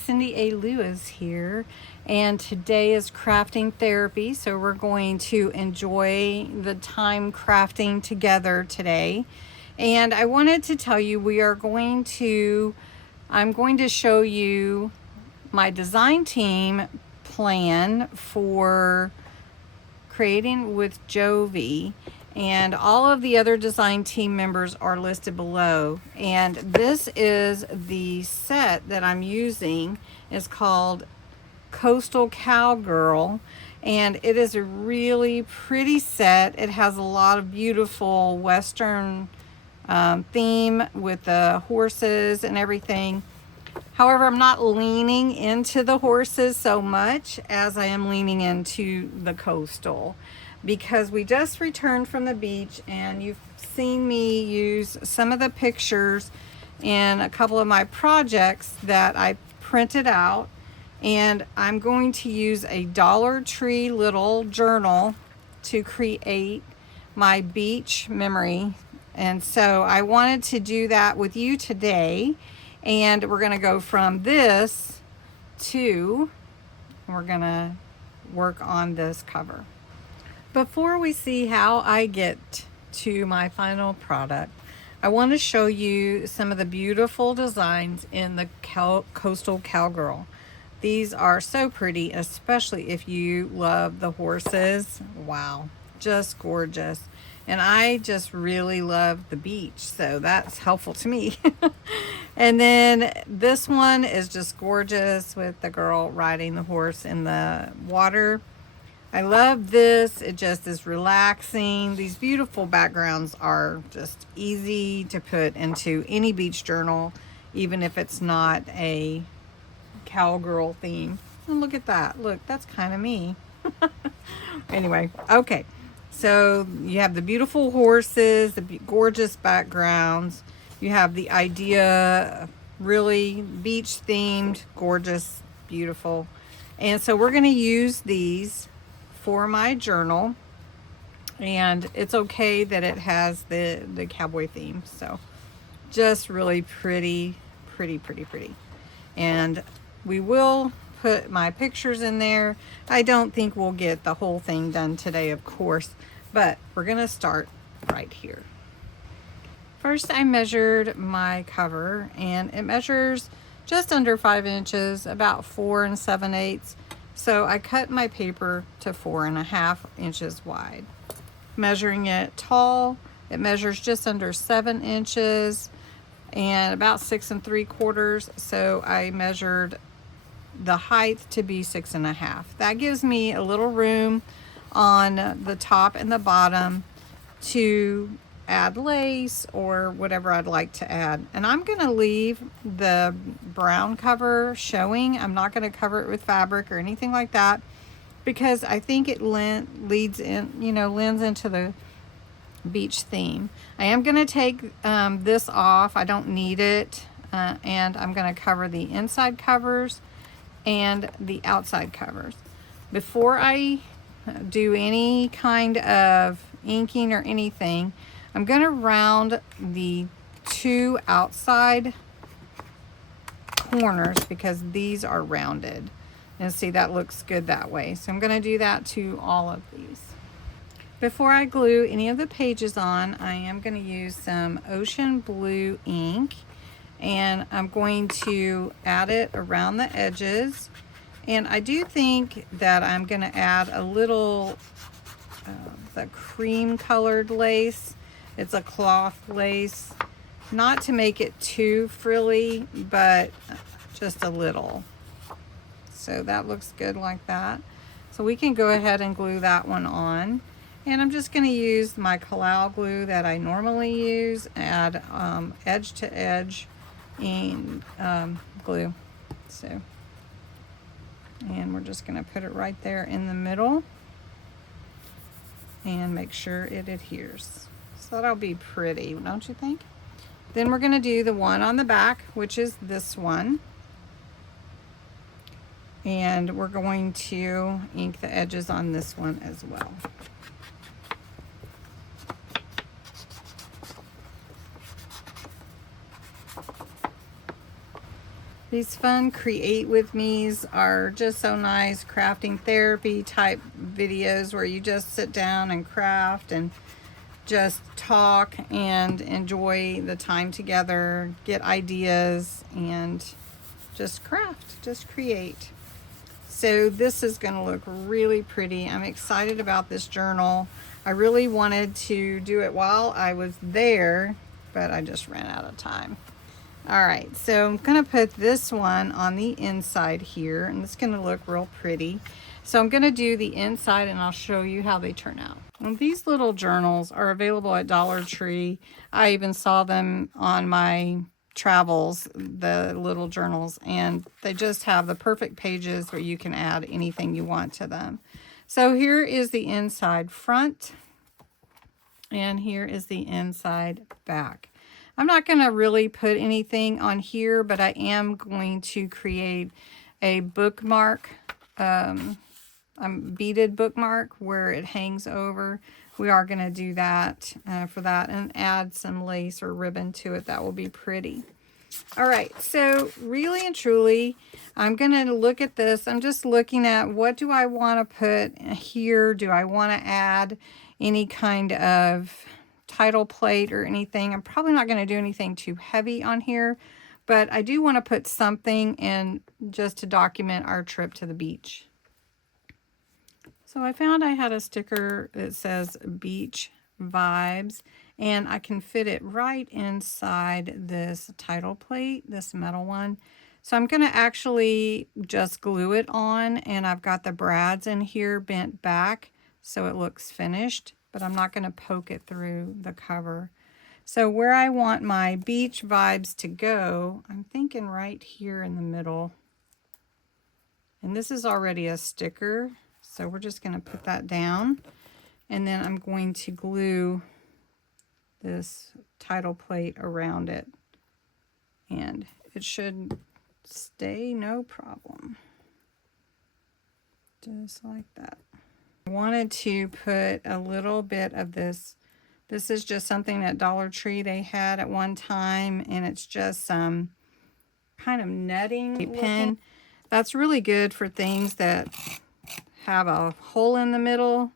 Cindy A. Lewis here, and today is crafting therapy, so we're going to enjoy the time crafting together today. And I wanted to tell you I'm going to show you my design team plan for creating with Jovi, and all of the other design team members are listed below. And this is the set that I'm using. It's called Coastal Cowgirl, and it is a really pretty set. It has a lot of beautiful Western theme with the horses and everything. However, I'm not leaning into the horses so much as I am leaning into the coastal, because we just returned from the beach and you've seen me use some of the pictures in a couple of my projects that I printed out, and I'm going to use a Dollar Tree little journal to create my beach memory. And so I wanted to do that with you today. And we're going to go from this to, we're going to work on this cover. Before we see how I get to my final product, I want to show you some of the beautiful designs in the Coastal Cowgirl. These are so pretty, especially if you love the horses. Wow, just gorgeous. And I just really love the beach, so that's helpful to me. And then this one is just gorgeous with the girl riding the horse in the water. I love this. It just is relaxing. These beautiful backgrounds are just easy to put into any beach journal, even if it's not a cowgirl theme. And look at that. Look, that's kind of me. Anyway, okay. So you have the beautiful horses, the gorgeous backgrounds. You have the idea, really beach themed, gorgeous, beautiful. And so we're going to use these for my journal. And it's okay that it has the cowboy theme. So just really pretty, pretty, pretty, pretty. And we will put my pictures in there. I don't think we'll get the whole thing done today, of course, but we're going to start right here. First, I measured my cover, and it measures just under 5 inches, about 4 7/8. So I cut my paper to 4.5 inches wide. Measuring it tall, it measures just under 7 inches and about 6 3/4. So I measured the height to be 6.5. That gives me a little room on the top and the bottom to add lace or whatever I'd like to add. And I'm going to leave the brown cover showing. I'm not going to cover it with fabric or anything like that, because I think it lends into the beach theme. I am going to take this off. I don't need it. And I'm going to cover the inside covers and the outside covers. Before I do any kind of inking or anything, I'm going to round the 2 outside corners because these are rounded. And see, that looks good that way. So I'm going to do that to all of these. Before I glue any of the pages on, I am going to use some ocean blue ink, and I'm going to add it around the edges. And I do think that I'm going to add a little the cream colored lace. It's a cloth lace, not to make it too frilly, but just a little. So that looks good like that. So we can go ahead and glue that one on. And I'm just going to use my Kalal glue that I normally use, add edge to edge and glue. So, and we're just going to put it right there in the middle and make sure it adheres. So that'll be pretty, don't you think? Then we're going to do the one on the back, which is this one. And we're going to ink the edges on this one as well. These fun create with me's are just so nice, crafting therapy type videos where you just sit down and craft and just talk and enjoy the time together, get ideas, and just craft, just create. So this is going to look really pretty. I'm excited about this journal. I really wanted to do it while I was there, but I just ran out of time. All right, so I'm going to put this one on the inside here, and it's going to look real pretty. So I'm going to do the inside, and I'll show you how they turn out. And these little journals are available at Dollar Tree. I even saw them on my travels, the little journals, and they just have the perfect pages where you can add anything you want to them. So here is the inside front, and here is the inside back. I'm not going to really put anything on here, but I am going to create a bookmark, beaded bookmark where it hangs over. We are going to do that for that and add some lace or ribbon to it. That will be pretty. All right, so really and truly, I'm going to look at this. I'm just looking at what do I want to put here? Do I want to add any kind of title plate or anything? I'm probably not going to do anything too heavy on here, but I do want to put something in just to document our trip to the beach. So I found I had a sticker that says beach vibes, and I can fit it right inside this title plate, this metal one. So I'm going to actually just glue it on, and I've got the brads in here bent back so it looks finished, but I'm not going to poke it through the cover. So where I want my beach vibes to go, I'm thinking right here in the middle. And this is already a sticker, so we're just going to put that down. And then I'm going to glue this title plate around it. And it should stay no problem. Just like that. I wanted to put a little bit of this. This is just something at Dollar Tree they had at one time, and it's just some kind of netting pin. That's really good for things that have a hole in the middle,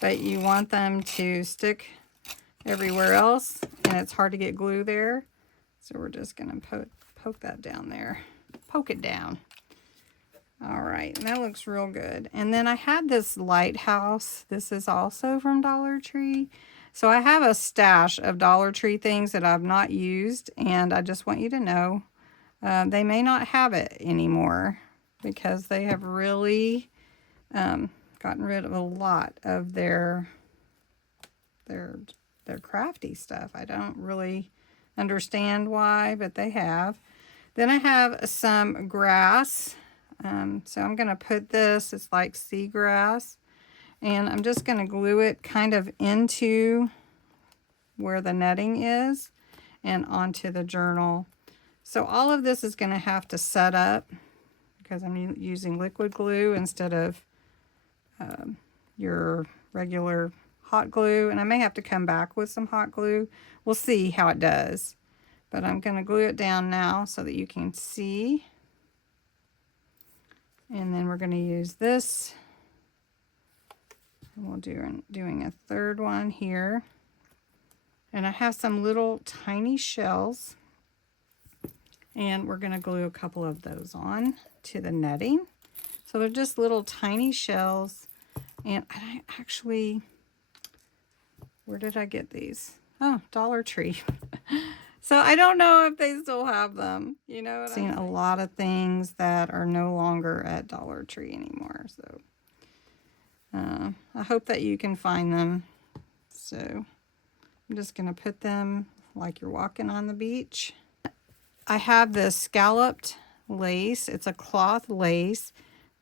but you want them to stick everywhere else, and it's hard to get glue there. So we're just going to poke that down there. Poke it down. All right, and that looks real good. And then I had this lighthouse. This is also from Dollar Tree. So I have a stash of Dollar Tree things that I've not used, and I just want you to know they may not have it anymore because they have really gotten rid of a lot of their crafty stuff. I don't really understand why, but they have. Then I have some grass. So I'm going to put this, it's like seagrass, and I'm just going to glue it kind of into where the netting is and onto the journal. So all of this is going to have to set up because I'm using liquid glue instead of your regular hot glue, and I may have to come back with some hot glue. We'll see how it does, but I'm going to glue it down now so that you can see. And then we're going to use this, and we'll doing a third one here. And I have some little tiny shells, and we're going to glue a couple of those on to the netting. So they're just little tiny shells, and I actually, where did I get these? Oh, Dollar Tree. So I don't know if they still have them. You know what I'm saying? A lot of things that are no longer at Dollar Tree anymore. So I hope that you can find them. So I'm just going to put them like you're walking on the beach. I have this scalloped lace. It's a cloth lace.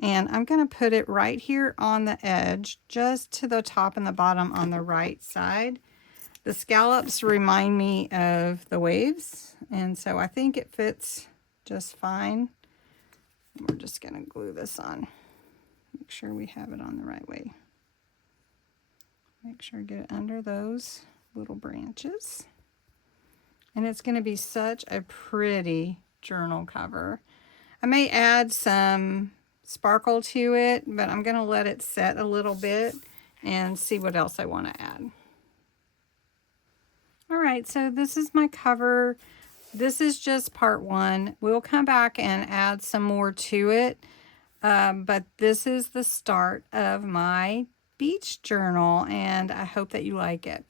And I'm going to put it right here on the edge, just to the top and the bottom on the right side. The scallops remind me of the waves, and so I think it fits just fine. We're just going to glue this on. Make sure we have it on the right way. Make sure to get it under those little branches. And it's going to be such a pretty journal cover. I may add some sparkle to it, but I'm going to let it set a little bit and see what else I want to add. All right, so this is my cover. This is just part one. We'll come back and add some more to it, but this is the start of my beach journal, and I hope that you like it.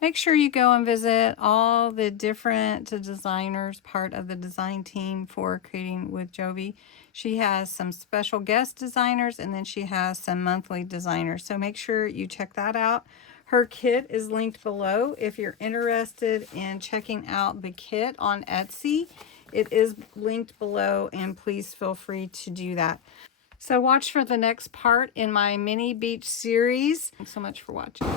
Make sure you go and visit all the different designers, part of the design team for Creating with Jovi. She has some special guest designers, and then she has some monthly designers. So make sure you check that out. Her kit is linked below if you're interested in checking out the kit on Etsy. It is linked below, and please feel free to do that. So watch for the next part in my mini beach series. Thanks so much for watching.